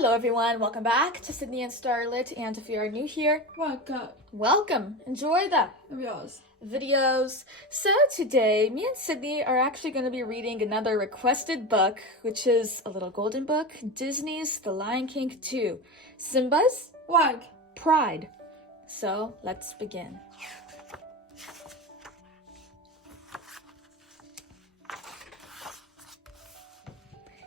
Hello everyone, welcome back to Sydney and Starlit, and if you are new here, welcome. Enjoy the videos. So today, me and Sydney are actually going to be reading another requested book, which is a little golden book, Disney's The Lion King 2, Simba's Pride. So let's begin.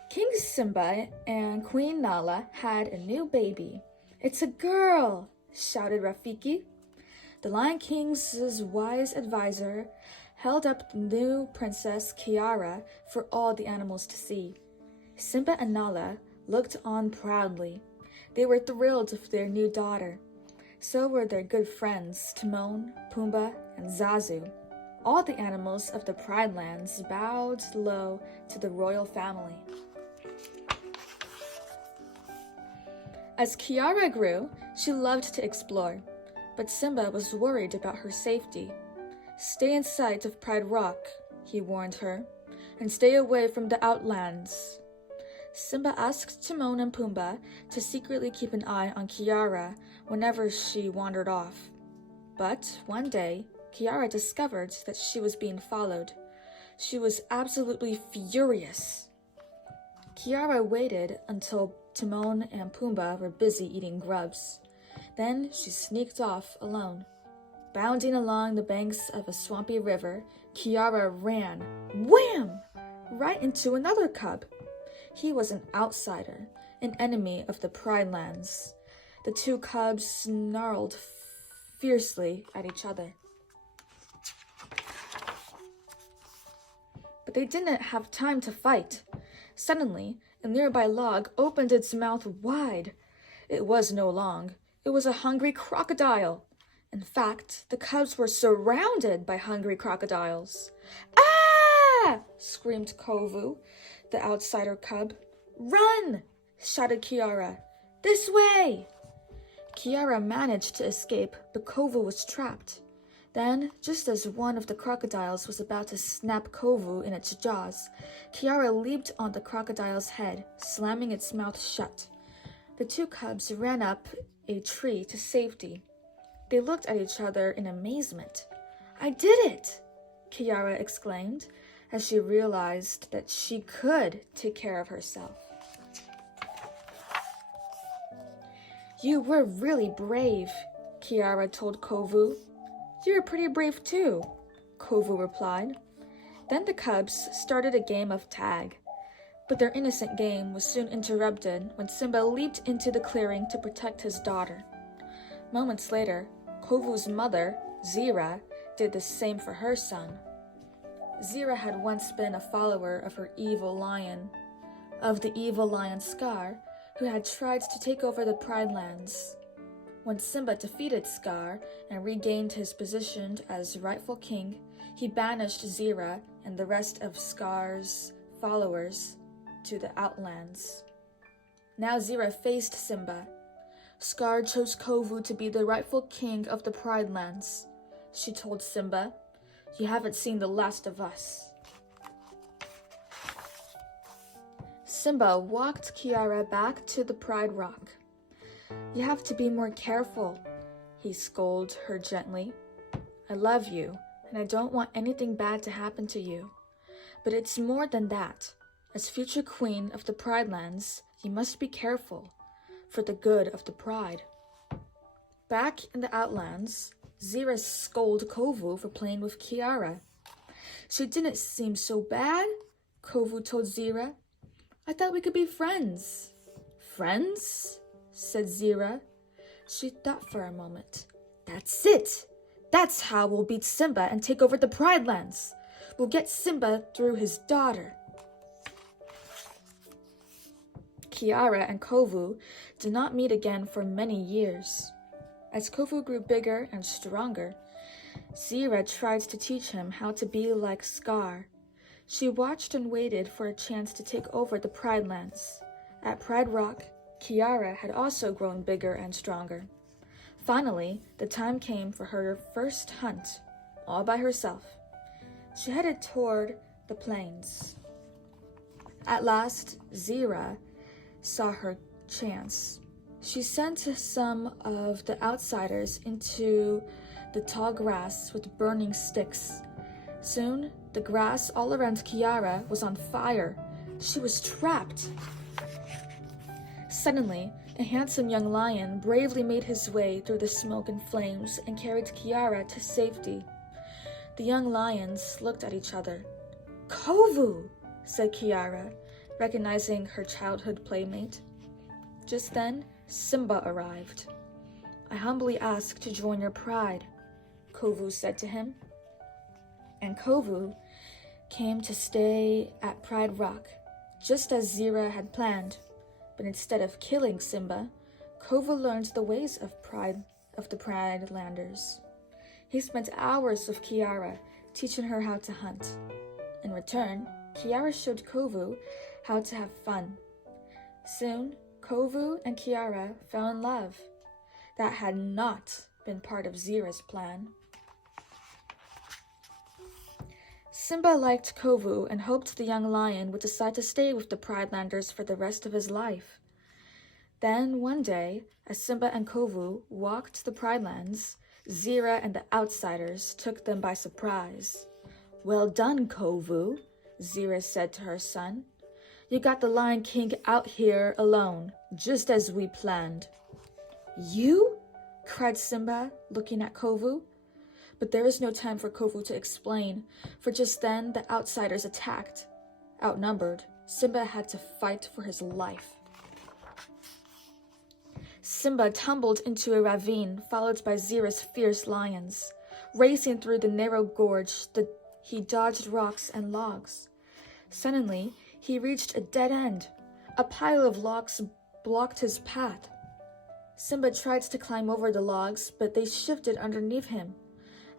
King Simba and Queen Nala had a new baby. "It's a girl!" shouted Rafiki. The Lion King's wise advisor held up the new Princess Kiara for all the animals to see. Simba and Nala looked on proudly. They were thrilled with their new daughter. So were their good friends Timon, Pumbaa, and Zazu. All the animals of the Pride Lands bowed low to the royal family. As Kiara grew, she loved to explore, but Simba was worried about her safety. "Stay in sight of Pride Rock," he warned her, "and stay away from the Outlands." Simba asked Timon and Pumbaa to secretly keep an eye on Kiara whenever she wandered off. But one day, Kiara discovered that she was being followed. She was absolutely furious. Kiara waited until Timon and Pumbaa were busy eating grubs. Then she sneaked off alone. Bounding along the banks of a swampy river, Kiara ran, wham! Right into another cub. He was an outsider, an enemy of the Pride Lands. The two cubs snarled fiercely at each other. But they didn't have time to fight. Suddenly, a nearby log opened its mouth wide. It was no log. It was a hungry crocodile. In fact, the cubs were surrounded by hungry crocodiles. "Ah!" screamed Kovu, the outsider cub. "Run!" shouted Kiara. "This way!" Kiara managed to escape, but Kovu was trapped. Then, just as one of the crocodiles was about to snap Kovu in its jaws, Kiara leaped on the crocodile's head, slamming its mouth shut. The two cubs ran up a tree to safety. They looked at each other in amazement. "I did it!" Kiara exclaimed, as she realized that she could take care of herself. "You were really brave," Kiara told Kovu. "You're pretty brave too," Kovu replied. Then the cubs started a game of tag. But their innocent game was soon interrupted when Simba leaped into the clearing to protect his daughter. Moments later, Kovu's mother, Zira, did the same for her son. Zira had once been a follower of the evil lion Scar, who had tried to take over the Pride Lands. When Simba defeated Scar and regained his position as rightful king, he banished Zira and the rest of Scar's followers to the Outlands. Now Zira faced Simba. "Scar chose Kovu to be the rightful king of the Pride Lands," she told Simba. "You haven't seen the last of us." Simba walked Kiara back to the Pride Rock. "You have to be more careful," he scolded her gently. "I love you, and I don't want anything bad to happen to you. But it's more than that. As future queen of the Pride Lands, you must be careful, for the good of the Pride." Back in the Outlands, Zira scolded Kovu for playing with Kiara. "She didn't seem so bad," Kovu told Zira. "I thought we could be friends." "Friends?" said Zira. She thought for a moment. "That's it! That's how we'll beat Simba and take over the Pride Lands. We'll get Simba through his daughter." Kiara and Kovu did not meet again for many years. As Kovu grew bigger and stronger, Zira tried to teach him how to be like Scar. She watched and waited for a chance to take over the Pride Lands. At Pride Rock, Kiara had also grown bigger and stronger. Finally, the time came for her first hunt, all by herself. She headed toward the plains. At last, Zira saw her chance. She sent some of the outsiders into the tall grass with burning sticks. Soon, the grass all around Kiara was on fire. She was trapped. Suddenly, a handsome young lion bravely made his way through the smoke and flames and carried Kiara to safety. The young lions looked at each other. "Kovu," said Kiara, recognizing her childhood playmate. Just then, Simba arrived. "I humbly ask to join your pride," Kovu said to him. And Kovu came to stay at Pride Rock, just as Zira had planned. But instead of killing Simba, Kovu learned the ways of the Pride Landers. He spent hours with Kiara, teaching her how to hunt. In return, Kiara showed Kovu how to have fun. Soon, Kovu and Kiara fell in love. That had not been part of Zira's plan. Simba liked Kovu and hoped the young lion would decide to stay with the Pridelanders for the rest of his life. Then one day, as Simba and Kovu walked the Pridelands, Zira and the outsiders took them by surprise. "Well done, Kovu," Zira said to her son. "You got the Lion King out here alone, just as we planned." "You?" cried Simba, looking at Kovu. But there was no time for Kovu to explain, for just then the outsiders attacked. Outnumbered, Simba had to fight for his life. Simba tumbled into a ravine, followed by Zira's fierce lions. Racing through the narrow gorge, he dodged rocks and logs. Suddenly, he reached a dead end. A pile of logs blocked his path. Simba tried to climb over the logs, but they shifted underneath him.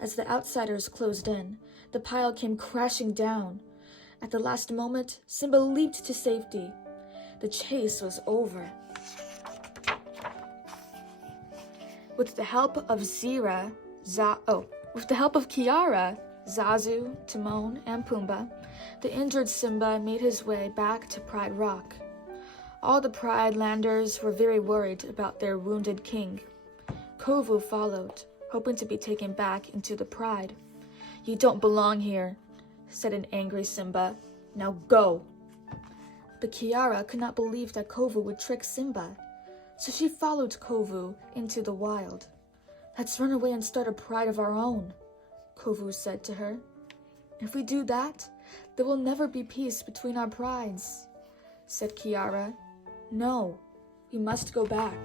As the outsiders closed in, the pile came crashing down. At the last moment, Simba leaped to safety. The chase was over. With the help of Kiara, Zazu, Timon, and Pumbaa, the injured Simba made his way back to Pride Rock. All the Pridelanders were very worried about their wounded king. Kovu followed, hoping to be taken back into the Pride. "You don't belong here," said an angry Simba. "Now go." But Kiara could not believe that Kovu would trick Simba, so she followed Kovu into the wild. "Let's run away and start a pride of our own," Kovu said to her. "If we do that, there will never be peace between our prides," said Kiara. "No, we must go back."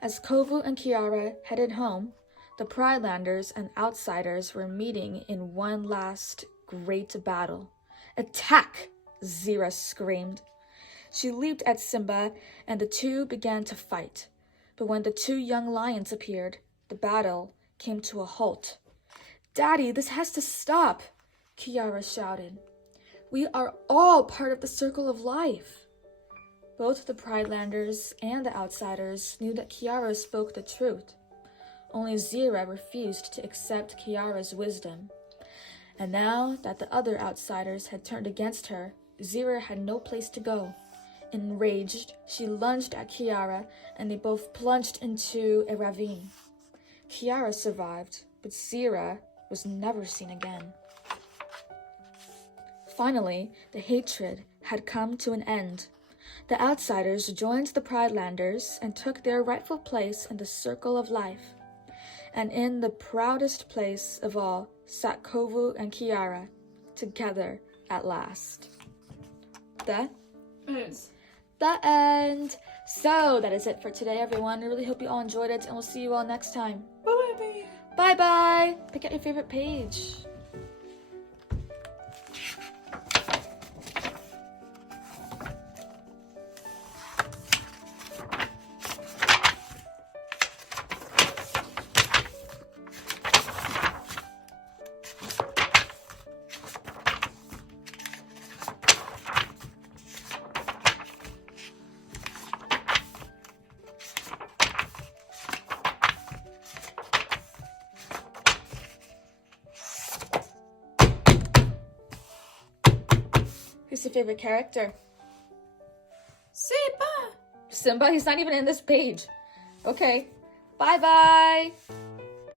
As Kovu and Kiara headed home, the Pridelanders and outsiders were meeting in one last great battle. "Attack!" Zira screamed. She leaped at Simba, and the two began to fight. But when the two young lions appeared, the battle came to a halt. "Daddy, this has to stop!" Kiara shouted. "We are all part of the circle of life." Both the Pridelanders and the outsiders knew that Kiara spoke the truth. Only Zira refused to accept Kiara's wisdom. And now that the other outsiders had turned against her, Zira had no place to go. Enraged, she lunged at Kiara, and they both plunged into a ravine. Kiara survived, but Zira was never seen again. Finally, the hatred had come to an end. The outsiders joined the Pridelanders and took their rightful place in the circle of life. And in the proudest place of all sat Kovu and Kiara, together at last. That is the end. So that is it for today, everyone. I really hope you all enjoyed it, and we'll see you all next time. Bye-bye. Bye-bye. Pick out your favorite page. Who's your favorite character? Simba! Simba? He's not even in this page. Okay. Bye-bye.